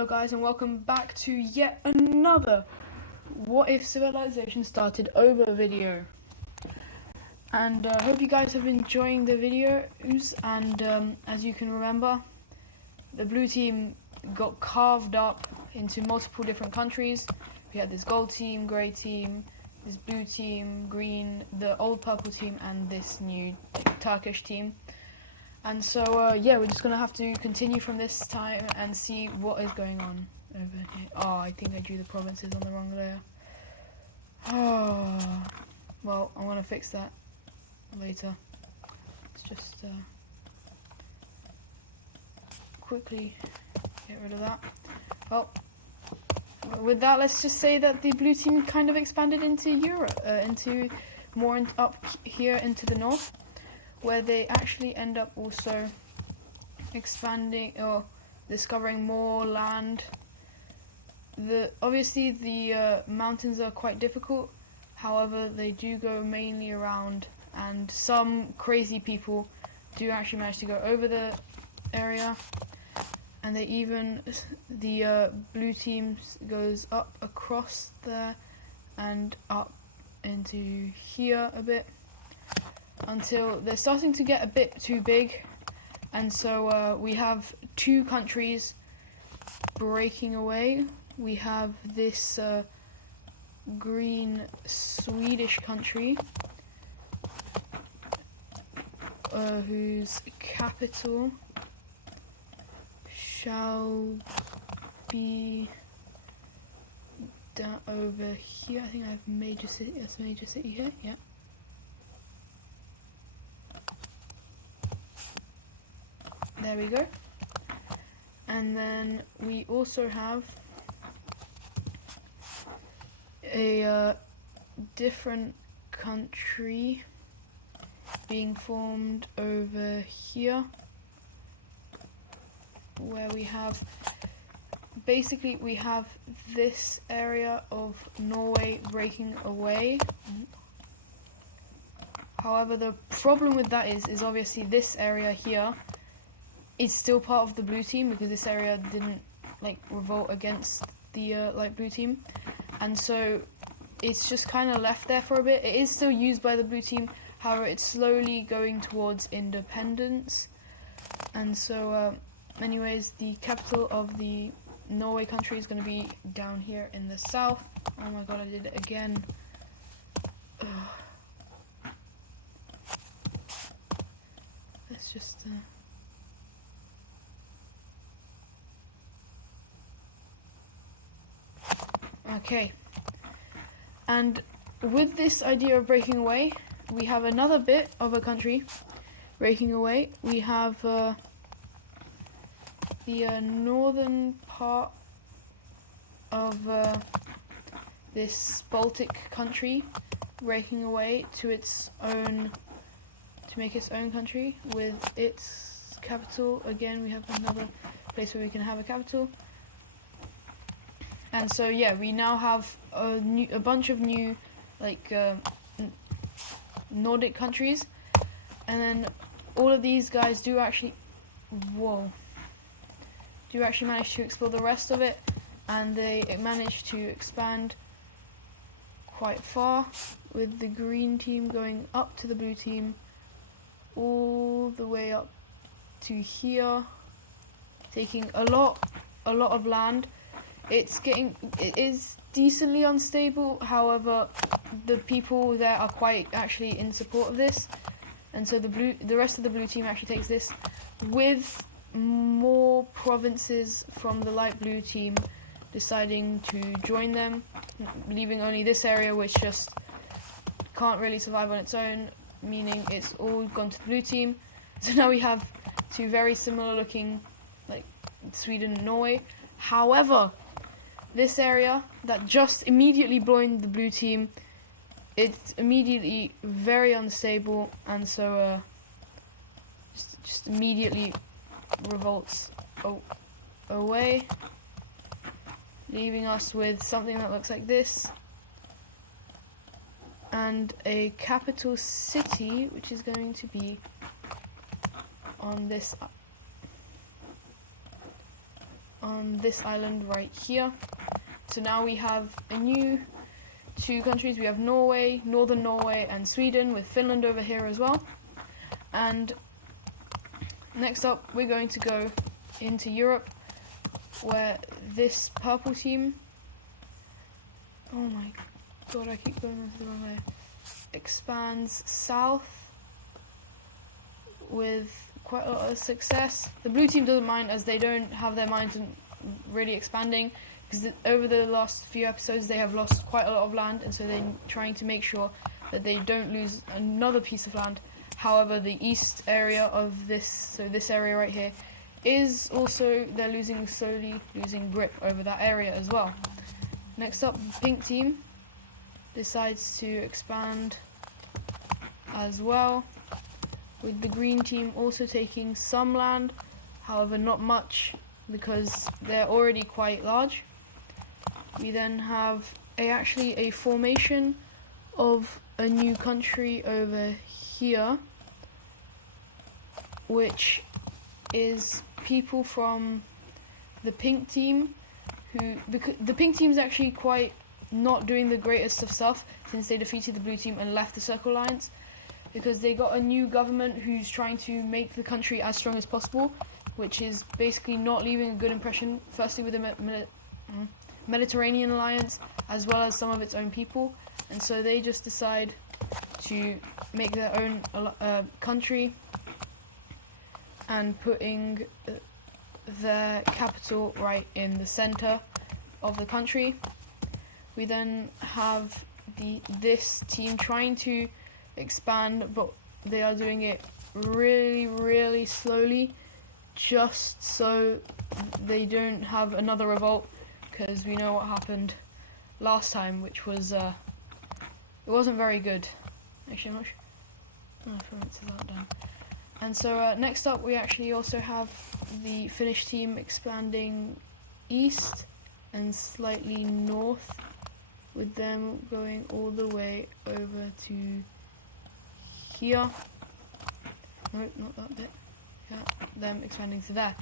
Hello guys and welcome back to yet another What If Civilization Started Over video. And I hope you guys have been enjoying the videos, and as you can remember, the blue team got carved up into multiple different countries. We had this gold team, grey team, this blue team, green, the old purple team, and this new Turkish team. And so, yeah, we're just going to have to continue from this time and see what is going on over here. Oh, I think I drew the provinces on the wrong layer. Oh, well, I'm going to fix that later. Let's just quickly get rid of that. Well, with that, let's just say that the blue team kind of expanded into Europe, into more up here into the north, where they actually end up also expanding or discovering more land. Obviously the mountains are quite difficult, however they do go mainly around, and some crazy people do actually manage to go over the area, and they even, the blue team goes up across there and up into here a bit, until they're starting to get a bit too big, and so we have two countries breaking away. We have this green Swedish country, whose capital shall be down over here. I think I have major city. That's major city here. Yeah. There we go. And then we also have a different country being formed over here, where we have, basically we have this area of Norway breaking away. However, the problem with that is obviously this area here is still part of the blue team, because this area didn't revolt against the light blue team, and so it's just kind of left there for a bit. It is still used by the blue team, however it's slowly going towards independence. And so anyways, the capital of the Norway country is going to be down here in the south. Oh my god, I did it again. Ugh. Let's just okay, and with this idea of breaking away, we have another bit of a country breaking away. We have the northern part of this Baltic country breaking away to its own, to make its own country with its capital. Again, we have another place where we can have a capital. And so yeah, we now have a bunch of new Nordic countries, and then all of these guys do actually manage to explore the rest of it, and they manage to expand quite far, with the green team going up to the blue team all the way up to here, taking a lot of land. It is decently unstable, however the people there are quite actually in support of this, and so the rest of the blue team actually takes this, with more provinces from the light blue team deciding to join them, leaving only this area which just can't really survive on its own, meaning it's all gone to the blue team. So now we have two very similar looking, like Sweden and Norway. However, this area that just immediately joined the blue team, it's immediately very unstable, and so just immediately revolts away, leaving us with something that looks like this, and a capital city which is going to be on this on this island right here. So now we have a new 2 countries. We have Norway, Northern Norway, and Sweden, with Finland over here as well. And next up, we're going to go into Europe, where this purple team, oh my god, I keep going the wrong way, expands south with quite a lot of success. The blue team doesn't mind, as they don't have their minds in really expanding, because over the last few episodes they have lost quite a lot of land, and so they're trying to make sure that they don't lose another piece of land. However, the east area of this, so this area right here, is also, they're slowly losing grip over that area as well. Next up, the pink team decides to expand as well, with the green team also taking some land, however not much, because they're already quite large. We then have actually a formation of a new country over here, which is people from the pink team, because the pink team is actually quite not doing the greatest of stuff since they defeated the blue team and left the Circle Alliance, because they got a new government who's trying to make the country as strong as possible, which is basically not leaving a good impression, firstly with the Mediterranean Alliance, as well as some of its own people. And so they just decide to make their own country, and putting their capital right in the center of the country. We then have this team trying to expand, but they are doing it really, really slowly, just so they don't have another revolt, because we know what happened last time, which was it wasn't very good. Actually, I'm not sure. Oh, I forgot to that down. And so next up, we actually also have the Finnish team expanding east and slightly north, with them going all the way over to here. No, not that bit. Yeah, them expanding to there.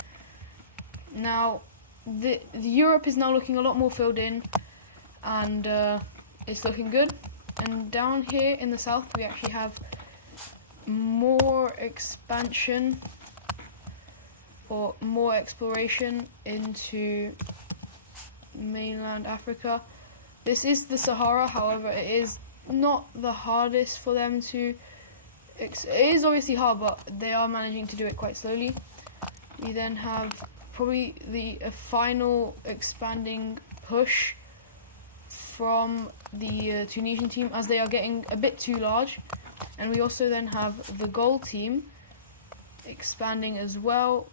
Now, the Europe is now looking a lot more filled in, and it's looking good. And down here in the south, we actually have more expansion, or more exploration into mainland Africa. This is the Sahara, however, it is not the hardest for them to. It is obviously hard, but they are managing to do it quite slowly. We then have probably the final expanding push from the Tunisian team, as they are getting a bit too large. And we also then have the gold team expanding as well,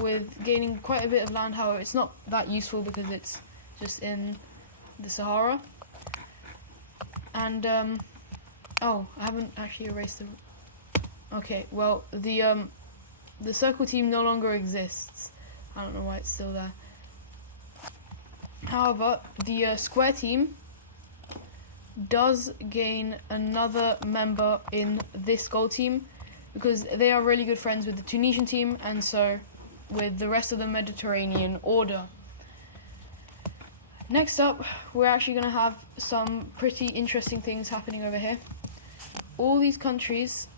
with gaining quite a bit of land. However, it's not that useful because it's just in the Sahara. And oh, I haven't actually erased the. Okay, well, the circle team no longer exists. I don't know why it's still there. However, the square team does gain another member in this gold team, because they are really good friends with the Tunisian team, and so with the rest of the Mediterranean order. Next up, we're actually going to have some pretty interesting things happening over here. All these countries,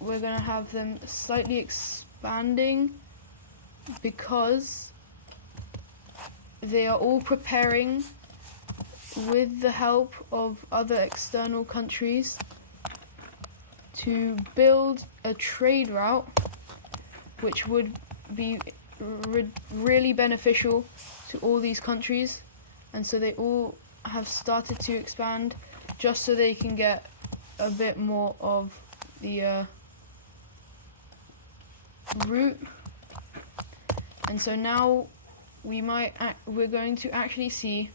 we're going to have them slightly expanding, because they are all preparing, with the help of other external countries, to build a trade route which would be really beneficial to all these countries. And so they all have started to expand, just so they can get a bit more of the route. And so now we're going to actually see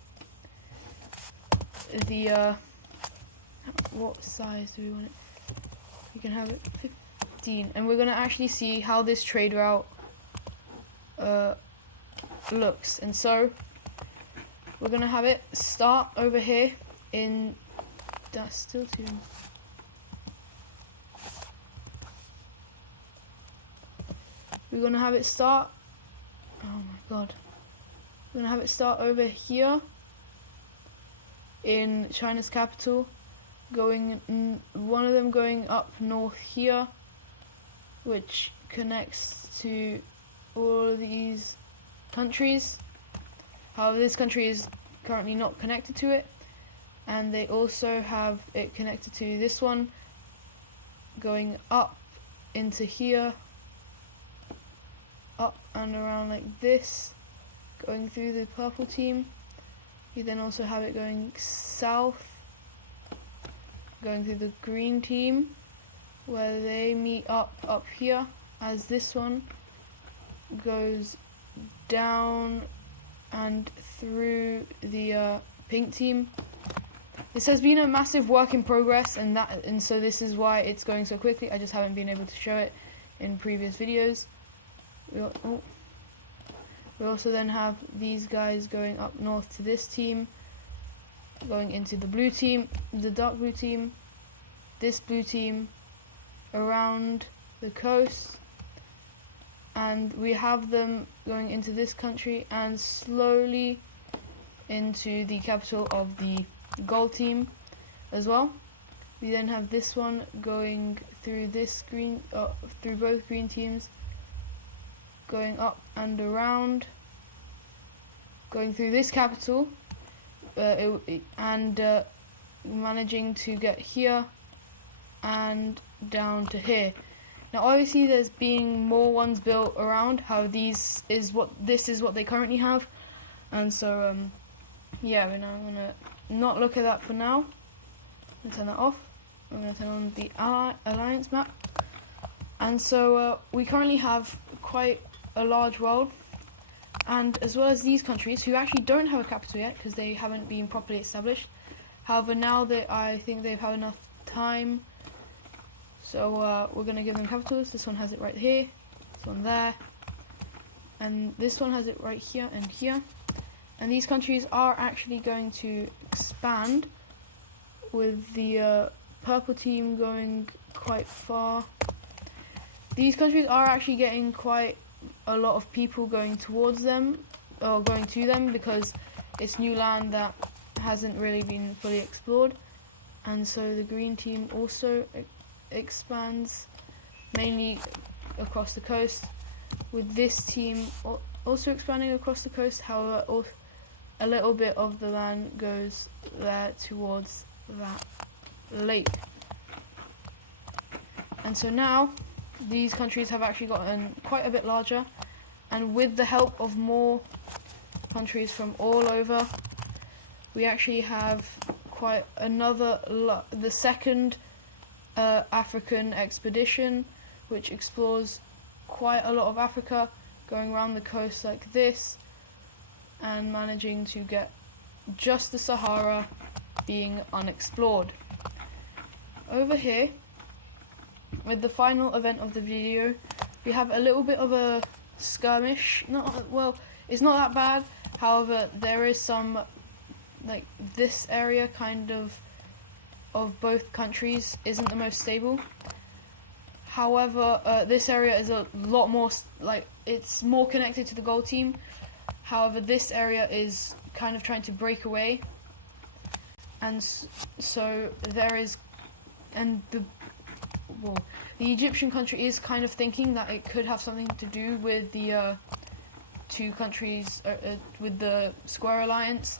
the what size do we want it? We can have it 15, and we're going to actually see how this trade route looks. And so we're going to have it start over here in, that's still too. We're going to have it start, oh my god, We're gonna have it start over here in China's capital, one of them going up north here, which connects to all of these countries. However, this country is currently not connected to it, and they also have it connected to this one going up into here, up and around like this, going through the purple team. You then also have it going south, going through the green team, where they meet up here, as this one goes down and through the pink team. This has been a massive work in progress, and so this is why it's going so quickly. I just haven't been able to show it in previous videos. We also then have these guys going up north to this team, going into the blue team, the dark blue team, this blue team, around the coast, and we have them going into this country and slowly into the capital of the gold team as well. We then have this one going through this through both green teams, going up and around, going through this capital, and managing to get here and down to here. Now obviously there's being more ones built around, how this is what they currently have, and so yeah, I'm gonna not look at that for now. I'm gonna turn that off. I'm gonna turn on the alliance map, and so we currently have quite a large world, and as well as these countries who actually don't have a capital yet because they haven't been properly established. However, now that I think they've had enough time, so we're gonna give them capitals. This one has it right here, this one there, and this one has it right here and here. And these countries are actually going to expand, with the purple team going quite far. These countries are actually getting quite a lot of people going towards them, or going to them, because it's new land that hasn't really been fully explored. And so the green team also expands, mainly across the coast, with this team also expanding across the coast. However, a little bit of the land goes there towards that lake. And so now these countries have actually gotten quite a bit larger, and with the help of more countries from all over, we actually have quite the second African expedition, which explores quite a lot of Africa, going around the coast like this, and managing to get just the Sahara being unexplored. Over here, with the final event of the video, we have a little bit of a skirmish. It's not that bad. However, there is some, like, this area kind of both countries isn't the most stable. However, this area is a lot more, it's more connected to the gold team. However, this area is kind of trying to break away, and so there is, and the Egyptian country is kind of thinking that it could have something to do with the two countries, with the Square Alliance.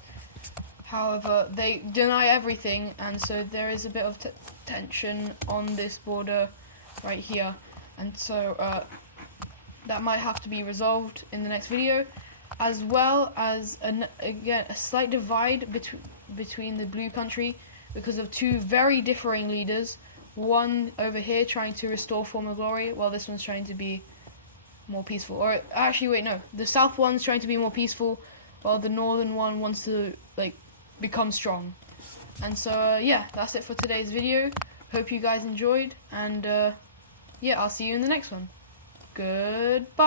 However, they deny everything, and so there is a bit of tension on this border right here, and so that might have to be resolved in the next video, as well as again a slight divide between the blue country because of two very differing leaders. One over here trying to restore former glory, while this one's trying to be more peaceful. Or actually, wait, no, the south one's trying to be more peaceful, while the northern one wants to become strong. And so yeah, that's it for today's video. Hope you guys enjoyed, and yeah, I'll see you in the next one. Goodbye.